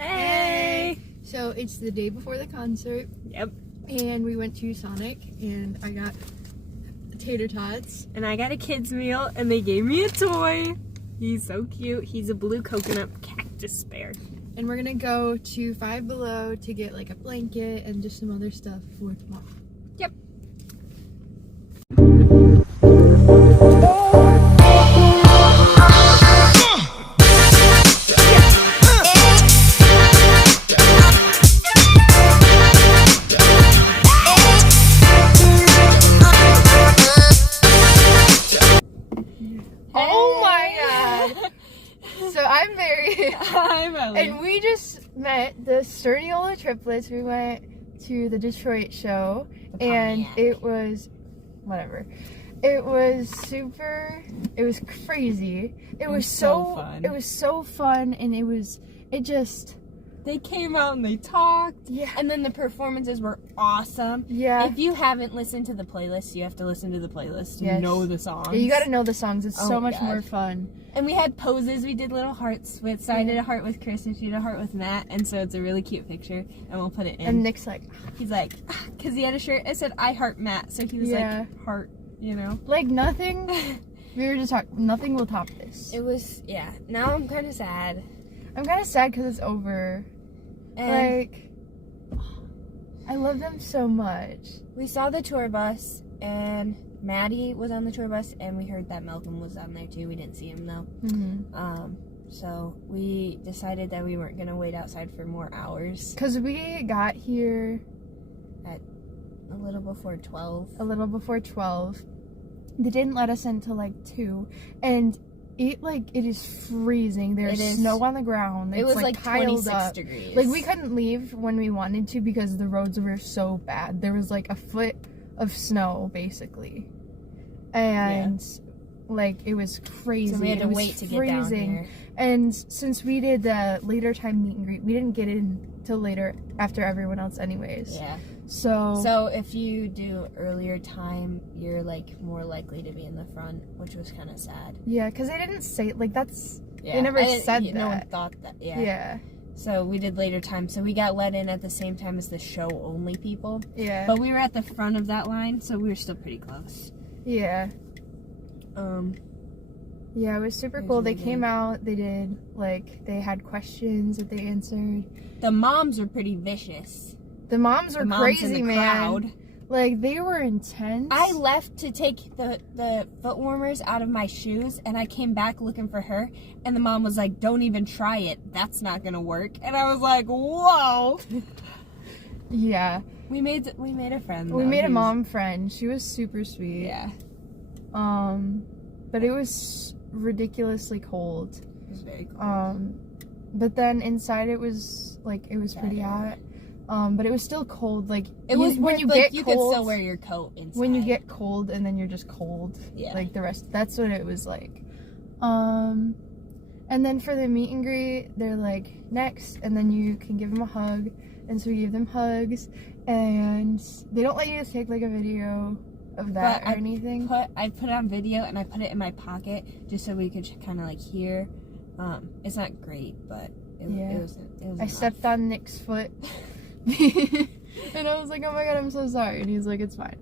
Hey! So it's the day before the concert. Yep. And we went to Sonic and I got tater tots. And I got a kid's meal and they gave me a toy. He's so cute. He's a blue coconut cactus bear. And we're gonna go to Five Below to get like a blanket and just some other stuff for tomorrow. Yep. Oh my god! So I'm Mary. I'm Ellie. And we just met the STURNIOLO triplets. We went to the Detroit show and it was whatever. It was crazy. It was so fun. It was so fun and they came out and they talked. Yeah. And then the performances were awesome. Yeah. If you haven't listened to the playlist, you have to listen to the playlist. Yes. Know the songs. Yeah, you gotta know the songs. It's so much God. more fun. And we had poses. We did little hearts with. So I did a heart with Chris and she did a heart with Matt. And so it's a really cute picture. And we'll put it in. And Nick's like, he's like, because he had a shirt. It said I heart Matt. So he was like heart. You know. Like nothing. We were just talking. Nothing will top this. It was Now I'm kind of sad. I'm kind of sad because it's over. And like, I love them so much. We saw the tour bus, and Maddie was on the tour bus, and we heard that Malcolm was on there too. We didn't see him though. Mm-hmm. So we decided that we weren't gonna wait outside for more hours. Cause we got here at a little before 12. A little before 12. They didn't let us in till like 2, and it is freezing. There's snow on the ground. It was like piled 26 up. degrees. Like we couldn't leave when we wanted to because the roads were so bad. There was like a foot of snow basically, and like it was crazy. So we had to wait to get down here. And since we did the later time meet and greet, we didn't get in till later after everyone else anyways. Yeah. So if you do earlier time, you're like more likely to be in the front, which was kind of sad. Yeah, because they didn't say like that's. Yeah. They never said that. No one thought that. Yeah. Yeah. So we did later time. So we got let in at the same time as the show only people. Yeah. But we were at the front of that line, so we were still pretty close. Yeah. Yeah, it was super cool. They came out, they did, like, they had questions that they answered. The moms were pretty vicious. The moms were crazy, man. Crowd. Like, they were intense. I left to take the foot warmers out of my shoes, and I came back looking for her, and the mom was like, don't even try it. That's not gonna work. And I was like, whoa. Yeah. We made a friend, though. We made a mom friend. She was super sweet. Yeah. But it was ridiculously cold. It was very cold. But then inside it was pretty hot. But it was still cold. Like it was when you get cold, you could still wear your coat inside. When you get cold and then you're just cold. Yeah. Like the rest. That's what it was like. And then for the meet and greet, they're like next, and then you can give them a hug, and so we gave them hugs, and they don't let you take like a video of that or anything. I put it on video and I put it in my pocket just so we could kind of like hear. It's not great, but it was I stepped on Nick's foot. And I was like, oh my god, I'm so sorry. And he's like, it's fine.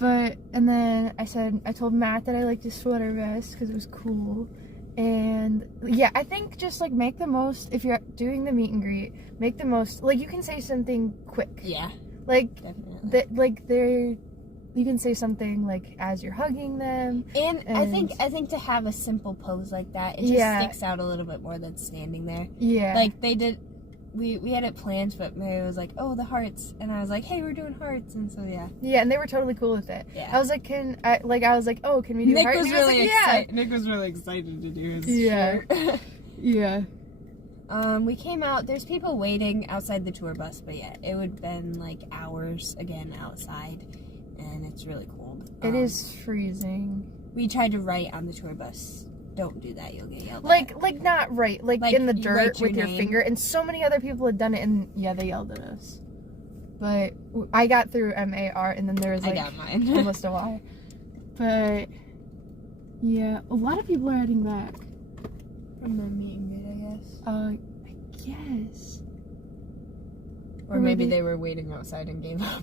And then I told Matt that I liked his sweater vest because it was cool. And yeah, I think just like make the most, if you're doing the meet and greet, make the most, like you can say something quick. Yeah. Like, definitely. You can say something like as you're hugging them. And I think to have a simple pose like that, it just sticks out a little bit more than standing there. Yeah. Like they did, we had it planned, but Mary was like, oh, the hearts. And I was like, hey, we're doing hearts. And so, yeah. Yeah, and they were totally cool with it. Yeah. I was like, oh, can we do Nick hearts? was really excited. Nick was really excited to do his shirt. Yeah. We came out, there's people waiting outside the tour bus, but yeah, it would have been like hours again outside. And it's really cold. It is freezing. We tried to write on the tour bus. Don't do that, you'll get yelled at. Like not right, like in the dirt with your name. finger. And so many other people had done it, and yeah, they yelled at us. But I got through MAR, and then there was like I got mine. almost a Y. But yeah, a lot of people are heading back from the meet and greet, I guess. I Yes. Or maybe they were waiting outside and gave up.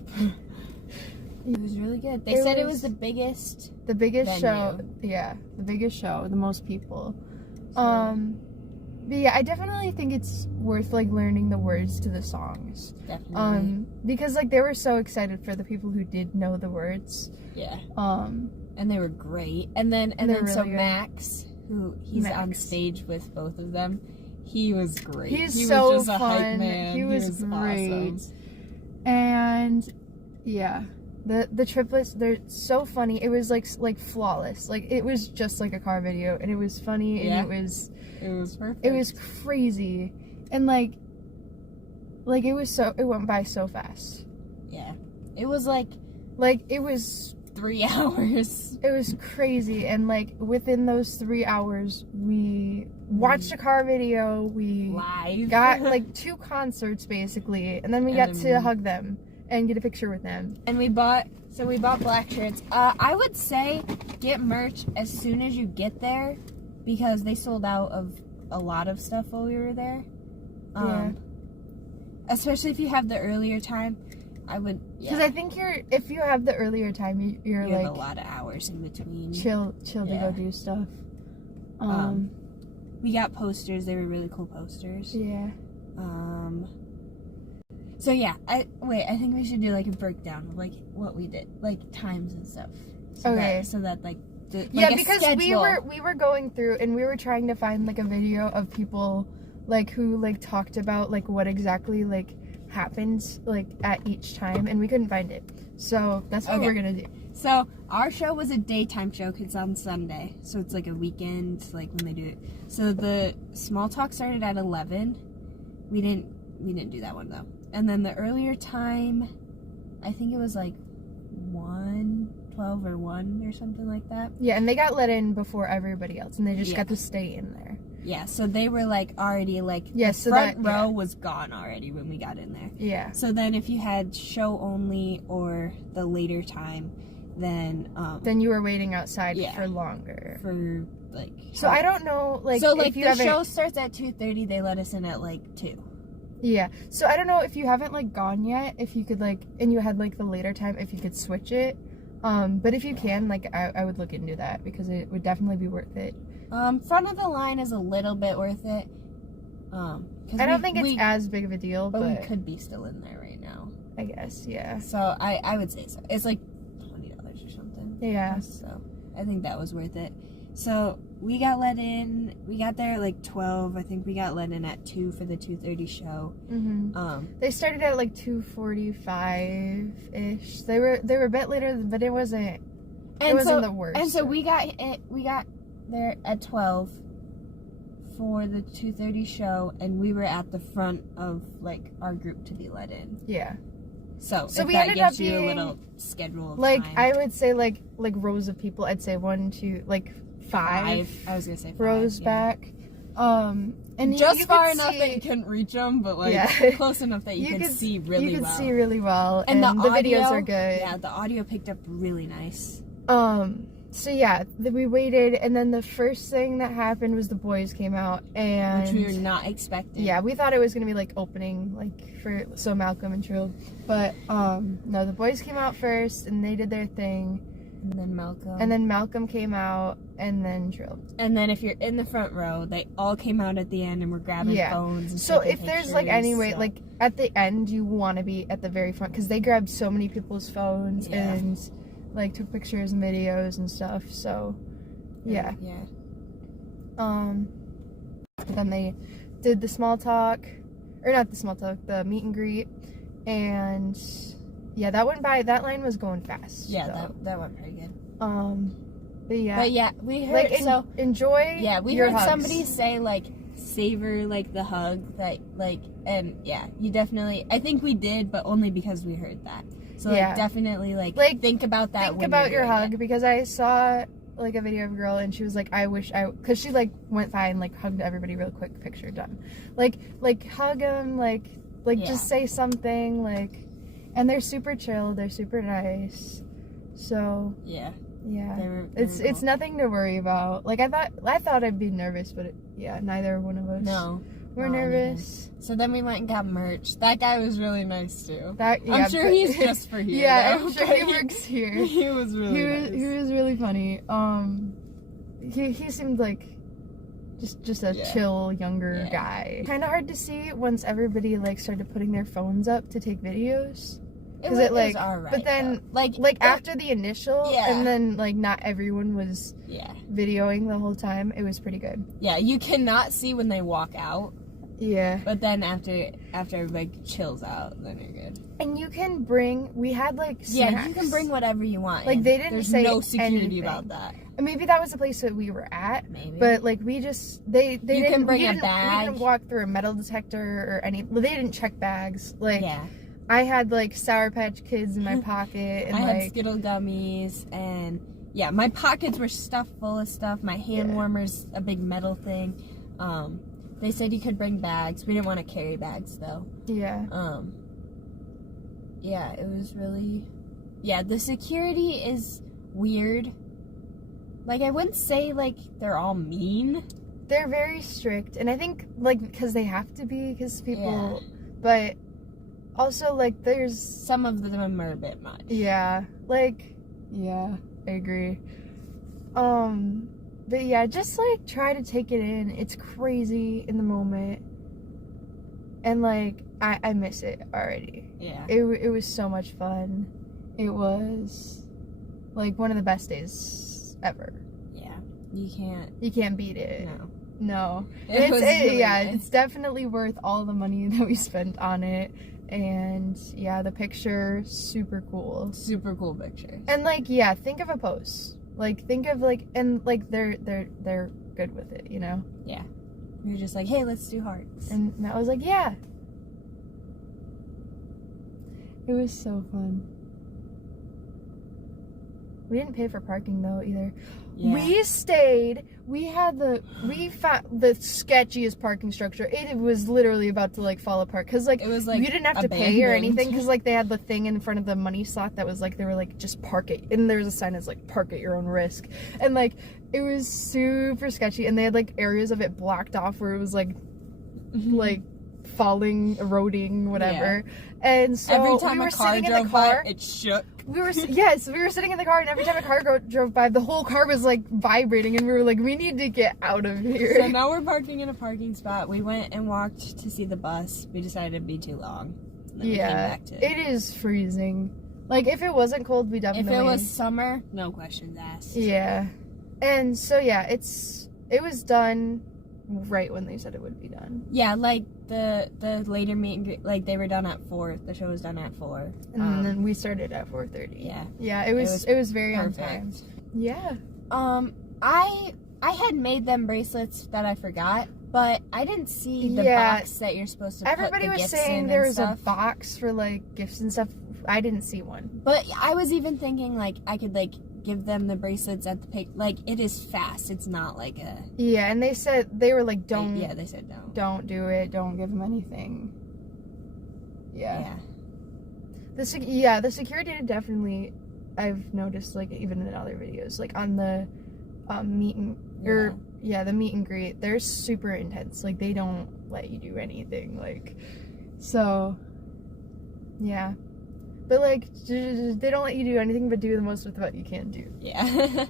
It was really good. They said it was the biggest show. venue. Yeah, the biggest show, the most people. So, But yeah, I definitely think it's worth like learning the words to the songs. definitely. Because like they were so excited for the people who did know the words. Yeah. Um, And they were great. And then really so good. Max, he's on Max. stage with both of them. He was great. He's he so was just a hype fun. man. He was great. Awesome. And yeah, the triplets, they're so funny. It was like flawless. Like it was just like a car video, and it was funny, Yeah. and it was perfect. it was crazy, and like it went by so fast. Yeah. It was like It was 3 hours. It was crazy, and like within those 3 hours, we watched a car video. We Live. got like 2 concerts basically, and then we got to hug them and get a picture with them. And we bought black shirts. I would say get merch as soon as you get there, because they sold out of a lot of stuff while we were there. Especially if you have the earlier time. I would, because I think if you have the earlier time, you're you like have a lot of hours in between. chill to go do stuff. We got posters. They were really cool posters. Yeah. So yeah, I think we should do like a breakdown of like what we did, like times and stuff. Okay. So that like Because we were going through and we were trying to find like a video of people like who like talked about like what exactly like happened like at each time, and we couldn't find it. So that's what we're gonna do. So our show was a daytime show because it's on Sunday, so it's like a weekend, like when they do it. So the small talk started at 11. We didn't do that one though. And then the earlier time, I think it was like 12 or 1 or something like that. Yeah, and they got let in before everybody else, and they just got to stay in there. Yeah, so they were like already like the front row was gone already when we got in there. Yeah. So then if you had show only or the later time, then you were waiting outside for longer. For like so I don't know like so like if you the show starts at 2:30, they let us in at like 2. Yeah. So I don't know if you haven't like gone yet, if you could like, and you had like the later time, if you could switch it. But if you can, like I would look into that because it would definitely be worth it. Front of the line is a little bit worth it. I don't think it's as big of a deal, but we could be still in there right now, I guess. Yeah. So I would say so. It's like $20 or something. Yeah. So I think that was worth it. So we got let in. We got there at like 12. I think we got let in at 2 for the 2:30 show. They started at like 2:45 ish. They were a bit later, but it wasn't. It wasn't the worst. And so we got there at 12 for the 2:30 show, and we were at the front of like our group to be let in. Yeah. So we that ended gives up you being, a little schedule of like time. I would say like rows of people. I'd say 1, 2, like 5. I was gonna say 5, rows back. And just you far could enough see, that you couldn't reach them, but like close enough that you could see really well. You could see really well, and the audio, videos are good. Yeah, the audio picked up really nice. So yeah, we waited, and then the first thing that happened was the boys came out, and which we were not expecting. Yeah, we thought it was gonna be like opening, like for Malcolm and Trill, but no, the boys came out first, and they did their thing. And then Malcolm came out, and then Trill. And then if you're in the front row, they all came out at the end and were grabbing phones. And so if there's like any way, like at the end, you want to be at the very front because they grabbed so many people's phones and like took pictures and videos and stuff. So yeah. Then they did the small talk, or not the small talk, the meet and greet, and. Yeah, that went by. That line was going fast. Yeah, that went pretty good. But yeah, we heard like enjoy. Yeah, we your heard hugs. somebody say like savor like the hug that like, and yeah, you definitely. I think we did, but only because we heard that. So like definitely like think about that. Think about your hug because I saw like a video of a girl and she was like, I wish because she like went by and like hugged everybody real quick. Picture done. Like hug them. Like just say something like. And they're super chill. They're super nice. So yeah. It's nothing to worry about. Like I thought I'd be nervous, but neither one of us We're nervous. So then we went and got merch. That guy was really nice too. Yeah, I'm sure he's just for here. Yeah, though. I'm sure he works here. He was really nice. He was really funny. He seemed like just a chill younger guy. Kind of hard to see once everybody like started putting their phones up to take videos. Because it was alright. But then though. after the initial, and then like not everyone was videoing the whole time. It was pretty good. Yeah, you cannot see when they walk out. Yeah. But then after everybody chills out, then you're good. And you can bring. We had like snacks. Yeah, you can bring whatever you want. Like they didn't say no security anything about that. Maybe that was the place that we were at. Maybe. But like we just they you can bring a bag. We didn't walk through a metal detector or any. They didn't check bags. Like I had like Sour Patch Kids in my pocket, and I had Skittle gummies, and my pockets were stuffed full of stuff. My hand warmers, a big metal thing. They said you could bring bags. We didn't want to carry bags though. Yeah. Yeah, it was really. Yeah, the security is weird. Like I wouldn't say like they're all mean. They're very strict, and I think like because they have to be, because people, but. Also, like, there's... Some of them are a bit much. Yeah. Like, yeah, I agree. But yeah, just, like, try to take it in. It's crazy in the moment. And, like, I miss it already. Yeah. It was so much fun. It was, like, one of the best days ever. Yeah. You can't beat it. No. It's definitely worth all the money that we spent on it. And yeah, the picture, super cool picture. And like, think of a pose. Like, think of like, and like they're good with it, you know? Yeah. We were just like, hey, let's do hearts. And Matt was like, yeah. It was so fun. We didn't pay for parking though either. Yeah. We found the sketchiest parking structure. It was literally about to like fall apart, because like, it was like you didn't have to pay or anything, because like they had the thing in front of the money slot that was like, they were like, just park it, and there was a sign that's like, park at your own risk, and like it was super sketchy, and they had like areas of it blocked off where it was like like falling, eroding, whatever. And so every time we were a car sitting in drove the car, by, it shook. We were sitting in the car, and every time a car drove by, the whole car was like vibrating, and we were like, we need to get out of here. So now we're parking in a parking spot. We went and walked to see the bus. We decided it'd be too long. And then we came back to it is freezing. Like, if it wasn't cold, we definitely... If it was summer, no questions asked. Yeah. And so yeah, it was done right when they said it would be done. Yeah, like the later meet and greet, like they were done at 4. The show was done at 4. And then we started at 4:30. Yeah. Yeah, it was very perfect. on time. Yeah. I had made them bracelets that I forgot, but I didn't see the box that you're supposed to Everybody put the was gifts saying in there and was stuff. a box for like gifts and stuff. I didn't see one. But I was even thinking like I could like give them the bracelets at the pick. Like, it is fast. It's not like a... Yeah, and they said, they were like, don't... Yeah, they said don't. Don't do it. Don't give them anything. Yeah. The security definitely, I've noticed, like, even in other videos, like, on the meet and... the meet and greet, they're super intense. Like, they don't let you do anything. Like, so... Yeah. But, like, they don't let you do anything but do the most with what you can do. Yeah.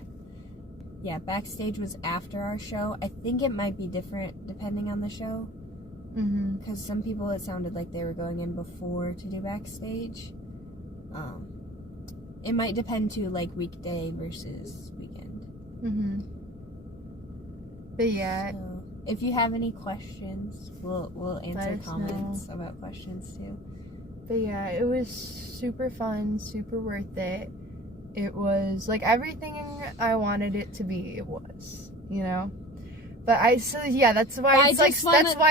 Yeah, backstage was after our show. I think it might be different depending on the show. Mm-hmm. Because some people, it sounded like they were going in before to do backstage. It might depend to, like, weekday versus weekend. Mm-hmm. But, yeah. So, if you have any questions, we'll answer comments about questions, too. But yeah, it was super fun, super worth it. It was like everything I wanted it to be. It was, you know. But that's why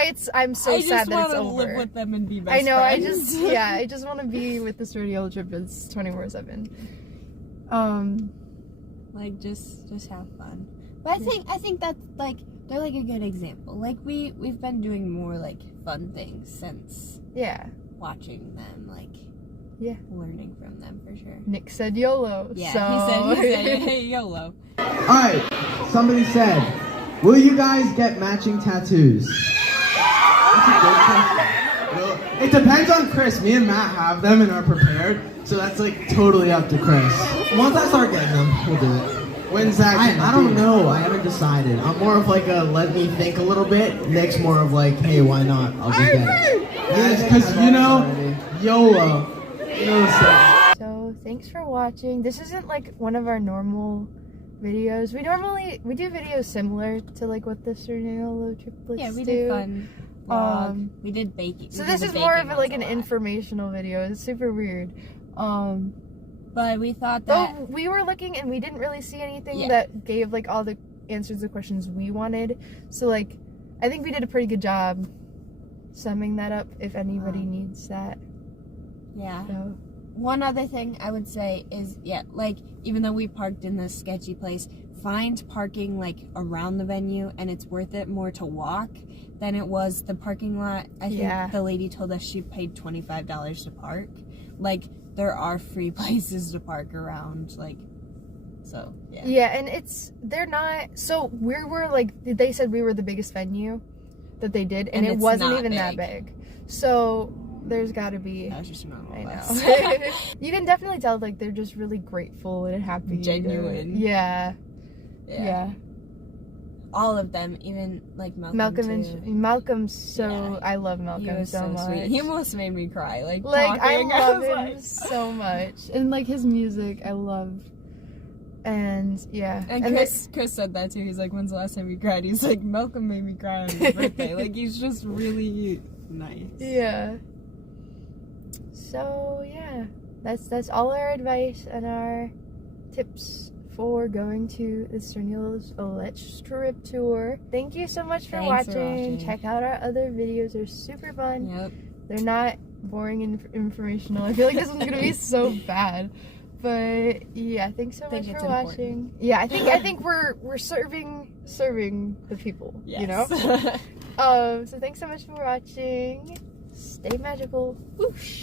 it's I'm so sad that it's over. I just want to live with them and be best friends. I just want to be with the STURNIOLO trip. It's 24/7. Like just have fun. But I think that's like they're like a good example. Like we've been doing more like fun things since. Yeah. Watching them, like, learning from them for sure. Nick said YOLO. Yeah, so. he said hey, YOLO. Alright, somebody said, will you guys get matching tattoos? Well, it depends on Chris. Me and Matt have them and are prepared, so that's like totally up to Chris. Once I start getting them, we'll do it. When's that? I don't know. I haven't decided. I'm more of like a let me think a little bit. Nick's more of like, hey, why not? I'll just get it. Yes, because you know, YOLO. So thanks for watching. This isn't like one of our normal videos. We do videos similar to like what the STURNIOLO triplets Yeah, we do. did fun vlog. We did baking. So this is more of like an informational video. It's super weird. But we thought that But we were looking and we didn't really see anything Yeah. that gave like all the answers to the questions we wanted. So like I think we did a pretty good job summing that up if anybody needs that. yeah. So One other thing I would say is, yeah, like, even though we parked in this sketchy place, find parking, like, around the venue, and it's worth it more to walk than it was the parking lot. I think the lady told us she paid $25 to park. Like, there are free places to park around, like, so, yeah. yeah, and they're not, so we were like, they said we were the biggest venue that they did, and it wasn't even that big. So there's got to be. That was just a normal I bus. know. You can definitely tell like they're just really grateful and happy. Genuine. Yeah. Yeah. All of them, even like Malcolm's so I love Malcolm so much. Sweet. He almost made me cry. Like I talking, love was him like... so much, and like his music, I love. And yeah, and Chris said that too. He's like, "When's the last time you cried?" He's like, "Malcolm made me cry on his birthday." Like he's just really nice. Yeah. So yeah, that's all our advice and our tips for going to the STURNIOLO's Let's Trip tour. Thank you so much for watching. Check out our other videos; they're super fun. Yep. They're not boring and informational. I feel like this one's gonna be so bad. But yeah, thanks so much for watching. Important. Yeah, I think we're serving the people. Yes. You know. So thanks so much for watching. Stay magical. Whoosh.